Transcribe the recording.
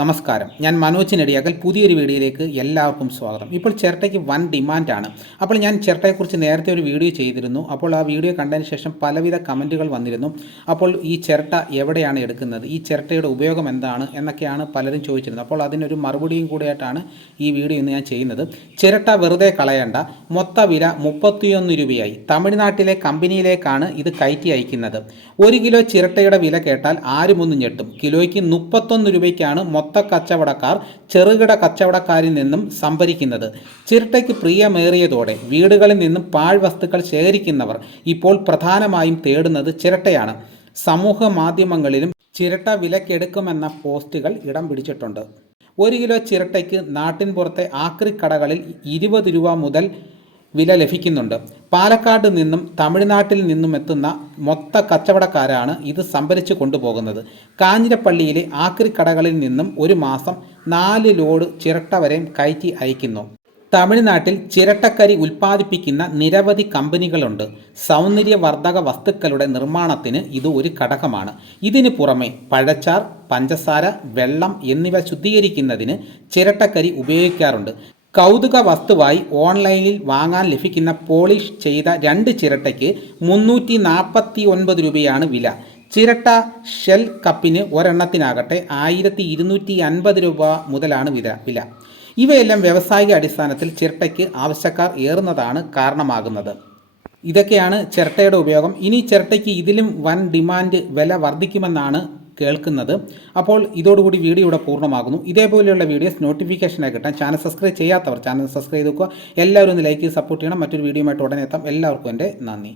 നമസ്കാരം. ഞാൻ മനോജ് നെടിയാക്കൽ. പുതിയൊരു വീഡിയോയിലേക്ക് എല്ലാവർക്കും സ്വാഗതം. ഇപ്പോൾ ചിരട്ടയ്ക്ക് വൻ ഡിമാൻഡാണ്. അപ്പോൾ ഞാൻ ചിരട്ടയെക്കുറിച്ച് നേരത്തെ ഒരു വീഡിയോ ചെയ്തിരുന്നു. അപ്പോൾ ആ വീഡിയോ കണ്ടതിന് ശേഷം പലവിധ കമന്റുകൾ വന്നിരുന്നു. അപ്പോൾ ഈ ചിരട്ട എവിടെയാണ് എടുക്കുന്നത്? ഈ ചിരട്ടയുടെ ഉപയോഗം എന്താണ്? എന്നൊക്കെയാണ് പലരും ചോദിച്ചിരുന്നത്. അപ്പോൾ അതിനൊരു മറുപടിയും കൂടിയായിട്ടാണ് ഈ വീഡിയോ ഇന്ന് ഞാൻ ചെയ്യുന്നത്. ചിരട്ട വെറുതെ കളയണ്ട. മൊത്ത വില മുപ്പത്തിയൊന്ന് രൂപയായി. തമിഴ്നാട്ടിലെ കമ്പനിയിലേക്കാണ് ഇത് കയറ്റി അയക്കുന്നത്. ഒരു കിലോ ചിരട്ടയുടെ വില കേട്ടാൽ ആരും ഒന്നും ഞെട്ടും. കിലോയ്ക്ക് മുപ്പത്തൊന്ന് രൂപയ്ക്കാണ് മൊത്ത കച്ചവടക്കാർ ചെറുകിട കച്ചവടക്കാരിൽ നിന്നും സംഭരിക്കുന്നത്. ചിരട്ടയ്ക്ക് പ്രിയമേറിയതോടെ വീടുകളിൽ നിന്നും പാഴ്വസ്തുക്കൾ ശേഖരിക്കുന്നവർ ഇപ്പോൾ പ്രധാനമായും തേടുന്നത് ചിരട്ടയാണ്. സമൂഹ മാധ്യമങ്ങളിലും ചിരട്ട വിലക്കെടുക്കുമെന്ന പോസ്റ്റുകൾ ഇടം പിടിച്ചിട്ടുണ്ട്. ഒരു കിലോ ചിരട്ടയ്ക്ക് നാട്ടിൻപുറത്തെ ആക്രിക്കടകളിൽ ഇരുപത് രൂപ മുതൽ വില ലഭിക്കുന്നുണ്ട്. പാലക്കാട് നിന്നും തമിഴ്നാട്ടിൽ നിന്നും എത്തുന്ന മൊത്ത കച്ചവടക്കാരാണ് ഇത് സംഭരിച്ചു കൊണ്ടുപോകുന്നത്. കാഞ്ഞിരപ്പള്ളിയിലെ ആക്രിക്കടകളിൽ നിന്നും ഒരു മാസം നാല് ലോഡ് ചിരട്ട വരെ കയറ്റി അയക്കുന്നു. തമിഴ്നാട്ടിൽ ചിരട്ടക്കരി ഉൽപ്പാദിപ്പിക്കുന്ന നിരവധി കമ്പനികളുണ്ട്. സൗന്ദര്യവർദ്ധക വസ്തുക്കളുടെ നിർമ്മാണത്തിന് ഇത് ഒരു ഘടകമാണ്. ഇതിന് പുറമെ പഴച്ചാർ പഞ്ചസാര വെള്ളം എന്നിവ ശുദ്ധീകരിക്കുന്നതിന് ചിരട്ടക്കരി ഉപയോഗിക്കാറുണ്ട്. കൗതുക വസ്തുവായി ഓൺലൈനിൽ വാങ്ങാൻ ലഭിക്കുന്ന പോളിഷ് ചെയ്ത രണ്ട് ചിരട്ടയ്ക്ക് മുന്നൂറ്റി നാൽപ്പത്തി ഒൻപത് രൂപയാണ് വില. ചിരട്ട ഷെൽ കപ്പിന് ഒരെണ്ണത്തിനാകട്ടെ ആയിരത്തി ഇരുന്നൂറ്റി അൻപത് രൂപ മുതലാണ് വില വില. ഇവയെല്ലാം വ്യാവസായിക അടിസ്ഥാനത്തിൽ ചിരട്ടയ്ക്ക് ആവശ്യക്കാർ ഏറുന്നതാണ് കാരണമാകുന്നത്. ഇതൊക്കെയാണ് ചിരട്ടയുടെ ഉപയോഗം. ഇനി ചിരട്ടയ്ക്ക് ഇതിലും വൻ ഡിമാൻഡ് വില വർദ്ധിക്കുമെന്നാണ് കേൾക്കുന്നത്. അപ്പോൾ ഇതോടുകൂടി വീഡിയോ ഇവിടെ പൂർണമാകുന്നു. ഇതേപോലെയുള്ള വീഡിയോസ് നോട്ടിഫിക്കേഷനായി കിട്ടാൻ ചാനൽ സബ്സ്ക്രൈബ് ചെയ്യാത്തവർ ചാനൽ സബ്സ്ക്രൈബ് ചെയ്ത് എല്ലാവരും ഒന്ന് ലൈക്ക് ചെയ്ത് സപ്പോർട്ട് ചെയ്യണം. മറ്റൊരു വീഡിയോയുമായിട്ട് ഉടനെ എത്താം. എല്ലാവർക്കും എന്റെ നന്ദി.